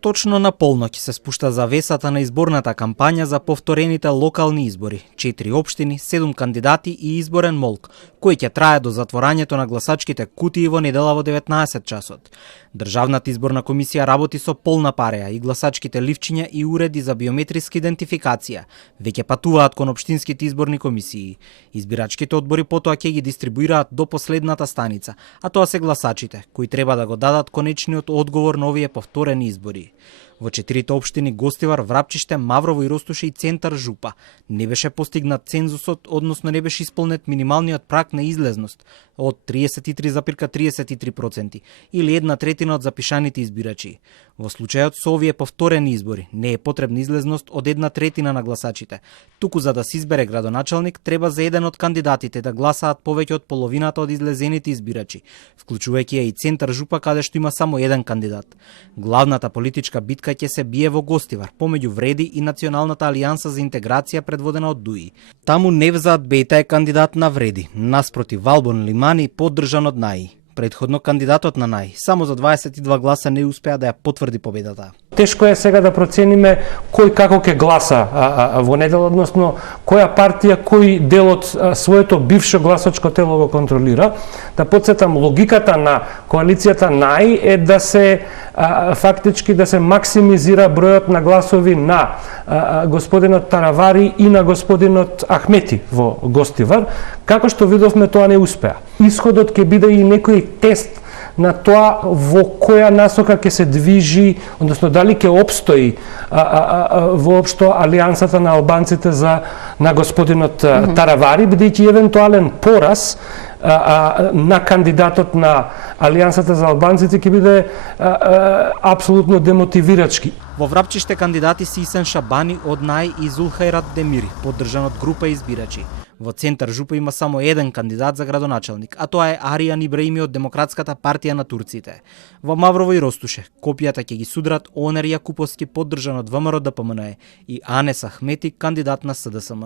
Точно на полноќ се спушта завесата на изборната кампања за повторените локални избори. 4 општини, 7 кандидати и изборен молк, кој ќе трае до затворањето на гласачките кутии во недела во 19 часот. Државната изборна комисија работи со полна пареја и гласачките ливчиња и уреди за биометриска идентификација веќе патуваат кон општинските изборни комисии. Избирачките одбори потоа ќе ги дистрибуираат до последната станица, а тоа се гласачите, кои треба да го дадат конечниот одговор на овие повторени избори. Во 4 општини Гостивар, Врапчиште, Маврово и Ростуше и Центар Жупа не беше постигнат цензусот, односно не беше исполнет минималниот праг на излезност од 33,33% или 1/3 од запишаните избирачи. Во случајот со овие повторени избори не е потребна излезност од 1/3 на гласачите. Туку за да се избере градоначалник треба за еден од кандидатите да гласаат повеќе од половината од излезените избирачи, вклучувајќи ја и Центар Жупа каде што има само еден кандидат. Главната политичка битка ќе се бие во Гостивар помеѓу Вреди и Националната алијанса за интеграција предводена од ДУИ. Таму Невзат Бејта е кандидат на Вреди, наспроти Валбон Лимани поддржан од НАИ. Предходно кандидатот на НАИ само за 22 гласа не успеа да ја потврди победата. Тешко е сега да процениме кој како ќе гласа во недела, односно која партија, кој дел од своето бившо гласачко тело го контролира. Да подсетам, логиката на коалицијата НАИ е да се фактички да се максимизира бројот на гласови на господинот Таравари и на господинот Ахмети во Гостивар. Како што видовме, тоа не успеа. Исходот ќе биде и некој тест на тоа во која насока ќе се движи, односно дали ќе опстои воопшто алијансата на албанците на господинот Таравари, бидејќи евентуален пораз на кандидатот на Алијансата за албанците ќе биде апсолутно демотивирачки. Во Врапчиште кандидати се Исен Шабани од НАИ и Зулхајрат Демири, поддржан од група избирачи. Во Центар Жупа има само еден кандидат за градоначалник, а тоа е Аријан Ибраими од Демократската партија на турците. Во Маврово и Ростуше, копијата ќе ги судрат Онер Јакуповски, поддржан од ВМРО ДПМНЕ, и Анес Ахмети, кандидат на СДСМ.